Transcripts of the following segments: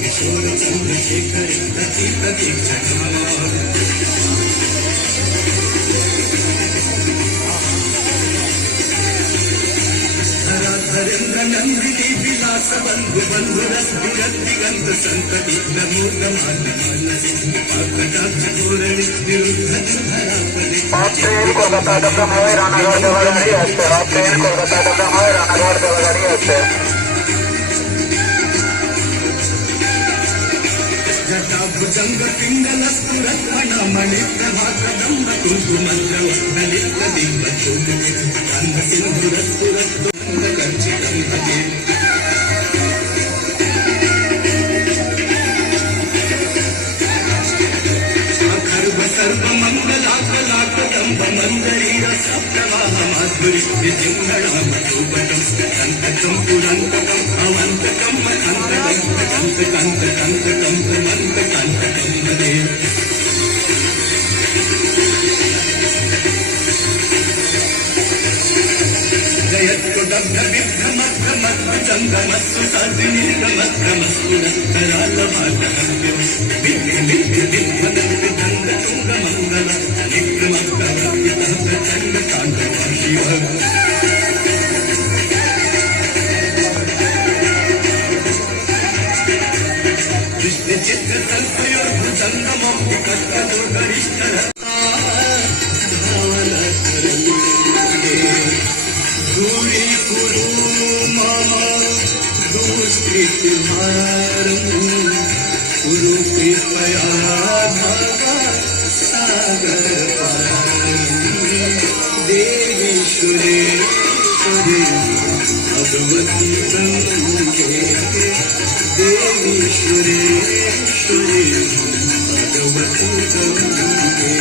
किशोर चंद्रशेखर प्रति प्रतीक्षा धरेंद्र नंदिनी विलास बंधु बंधुरस दिगंत संतति नमूर्ग मानसी कटाक्ष धोरणी विरुद्ध धरापदे कोलकाता डब्ल्यूए रानाघाट देवगाड़ी असते कोलकाता डब्ल्यूए रानाघाट देवगाड़ी असते जटाभुजंग पिंगलस्तु रत्न मणि प्रभा कदम्ब कुंकुमंद्र ललित बिंब चोटके गंध सिंधुरस्तु रत्न कर्चितं भजे अखर्व सर्व मंगलाकलाकदम्ब मंजरी रस प्रवाह माधुरी विजिंगणाम चोपटम कंतकम पुरंतकम अवंतकम कंतकम भजे जयत्कुटभ्रमभ्रमभ्रमद्भुजङ्गमस्सु सद्निर्गमभ्रमस्तु करालभाटकव्यो विघ्नविघ्नविघ्नविघ्नतुङ्गमङ्गल निक्रमप्रवर्तितः प्रचण्डताण्डवः शिवः कृष्णचित्रकल्पयोर्भुजङ्गमौलिकत्वदुर्गरिष्ठः दूरी कुरु मम दुष्कृतिहारं कुरु कृपया भगा सागरपारं देवी सुरेश्वरी भगवती गंगे देवी सुरेश्वरी भगवती गंगे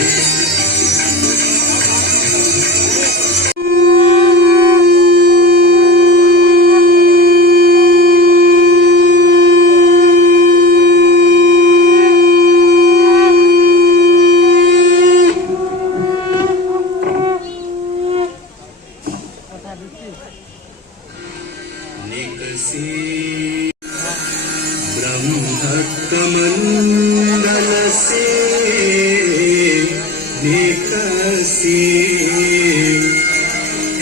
ब्रह्मकमण्डल से निकसी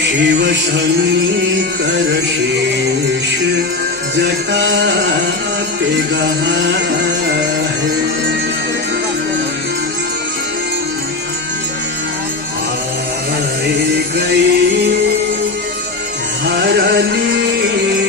शिव शंकर शेष जटा पे गहा है आए गई हरली